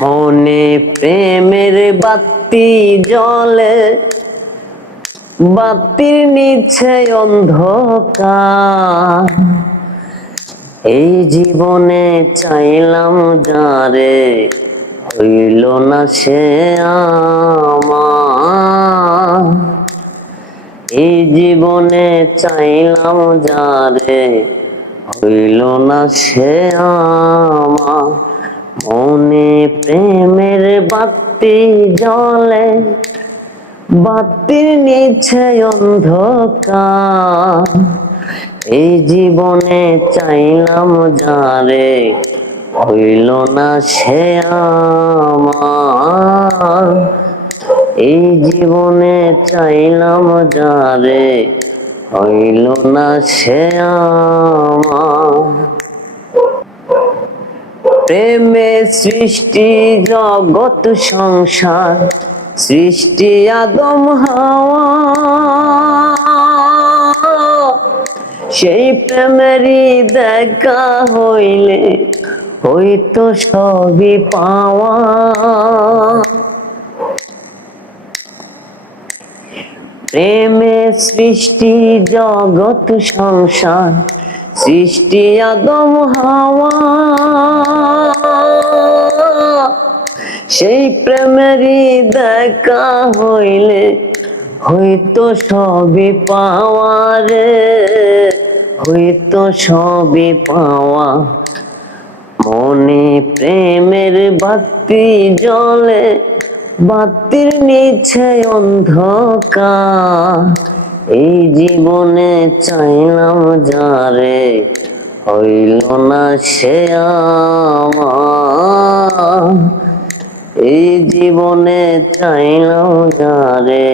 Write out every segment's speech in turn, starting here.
মনে প্রেমের বাতি জ্বলে, বাতির নিচে অন্ধকার। এই জীবনে চাইলাম যারে, হইল না সে আমার। এই জীবনে চাইলাম যারে, হইল না সে আমার। মনে প্রেমের বাতি জ্বলে, বাতির নিচে অন্ধকার। এই জীবনে চাইলাম যারে, হইল না সে আমার। এই জীবনে চাইলাম যারে, হইল না সে আমার। প্রেমে সৃষ্টি জগৎ সংসার, সৃষ্টি আদম হাওয়া। সেই প্রেমেরই দেখা হইলে হইতো সবই পাওয়া। প্রেমে সৃষ্টি জগৎ সংসার, সৃষ্টি আদম হাওয়া। সেই প্রেমেরই দেখা হইলে হইতো সবই পাওয়া রে, হইতো সবই পাওয়া। মনে প্রেমের বাতি জ্বলে, বাতির নিচে অন্ধকার। এই জীবনে চাইলাম যারে, হইল না সে আমার। এই জীবনে চাইলাম যারে,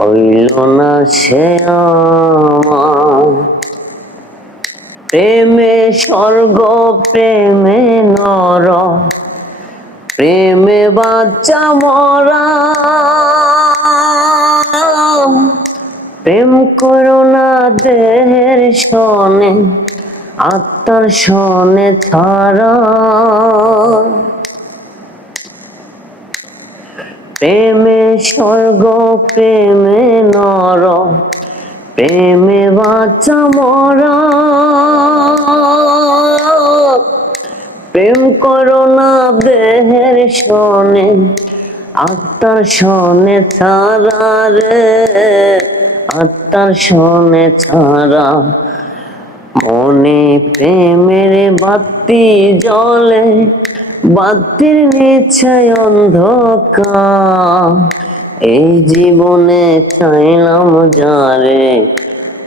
হইল না সে আমার। প্রেমে স্বর্গ প্রেমে নর, প্রেমে বাচ্চা মরা। প্রেম করো না দেহের সনে, আত্মার সনে ছাড়া। প্রেমে স্বর্গ প্রেমে নর, প্রেমে বাচ্চা মরা। প্রেম করো না দেহের সনে, আত্মার সনে ছাড়া রে, আত্মার সনে ছাড়া। মনে প্রেমের বাতি জ্বলে, বাতির নিচে অন্ধকার। এই জীবনে চাইলাম যারে,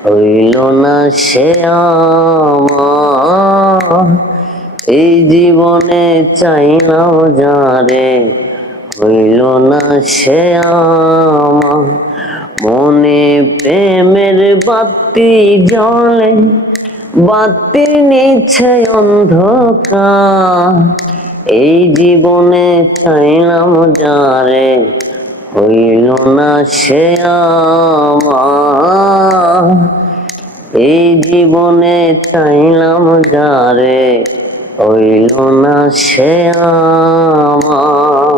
হইল না সে আমার। এই জীবনে চাইলাম যারে, হইল না সে আমার। মনে প্রেমের বাতি জ্বলে, বাতির নিচে অন্ধকার। এই জীবনে চাইলাম যারে, হইল না সে আমার। এই জীবনে চাইলাম যারে, হইল না সে আমার।